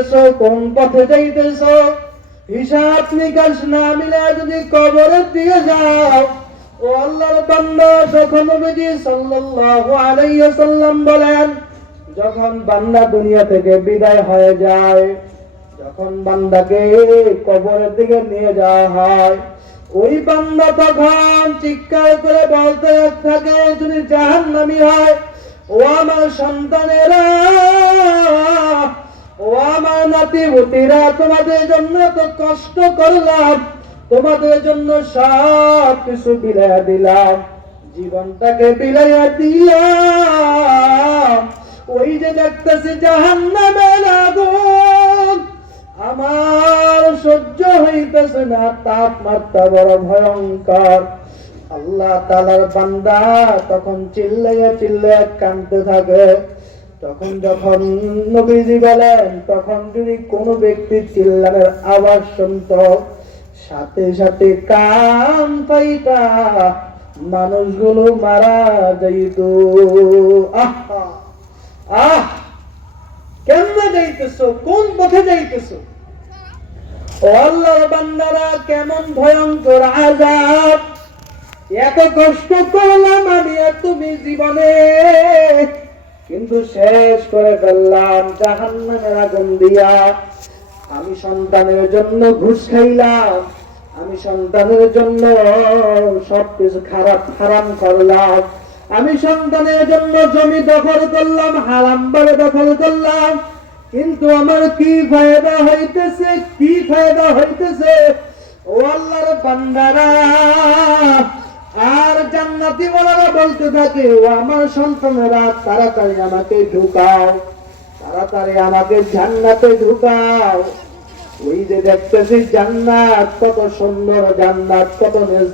যাইতেছ কোন পথে যাইতেছ? হিসাব নিকাশ না মিলে যদি কবরের দিয়ে যাও, ও আল্লাহর বান্দা, যখন নবীজি সাল্লাল্লাহু আলাইহি ওয়াসাল্লাম বলেন, যখন বান্দা দুনিয়া থেকে বিদায় হয়ে যায়, যখন বান্দাকে কবরের দিকে নিয়ে যাওয়া হয়, ওই বান্দা তখন চিৎকার করে বলতে থাকে, যদি জাহান্নামী হয়, ও আমার সন্তানেরা আমার নাতি তোমাদের জন্য তো কষ্ট করলাম। তোমাদের জন্য সব কিছু বিলাইয়া দিলাম। জীবনটাকে বিলাইয়া দিলাম। ওই যে দেখতেছি জাহান্নামের আগুন। আমার সহ্য হইতেছে না, তাপমাত্রা বড় ভয়ঙ্কর। আল্লাহ তালার বান্দা তখন চিল্লাইয়া চিল্লাইয়া কাঁদতে থাকে। তখন যখন নবীজি বলেন, তখন যদি কোনো ব্যক্তি চিল্লানের আওয়াজ শুনত, সাথে সাথে কান পাইতা মানুষগুলো মারা যাইত। আহা, আহ, কেমনে যাইতেছো? কোন পথে যাইতেছো? আল্লাহর বান্দারা কেমন ভয়ঙ্কর আজাব এত কষ্ট করলাম আমি তুমি জীবনে। কিন্তু শেষ করে ফেললাম, জাহান্নামের আগুন দিয়া। আমি সন্তানের জন্য ঘুষ খাইলাম, আমি সন্তানের জন্য সবকিছু খারাপ হারাম করলাম, আমি সন্তানের জন্য জমি দখল করলাম, হারাম বারে দখল করলাম, কিন্তু আমার কি ফায়দা হইতেছে, কি ফায়দা হইতেছে? ও আল্লাহর বান্দারা জান্নাতি বলারা বলতে থাকে, ও আমার সন্তানেরা, তাড়াতাড়ি আমাকে ঢুকাও, তাড়াতাড়ি আমাকে জান্নাতে ঢুকাও। ওই যে দেখতেছি জান্নাত, কত সুন্দর জান্নাত, কত নিজ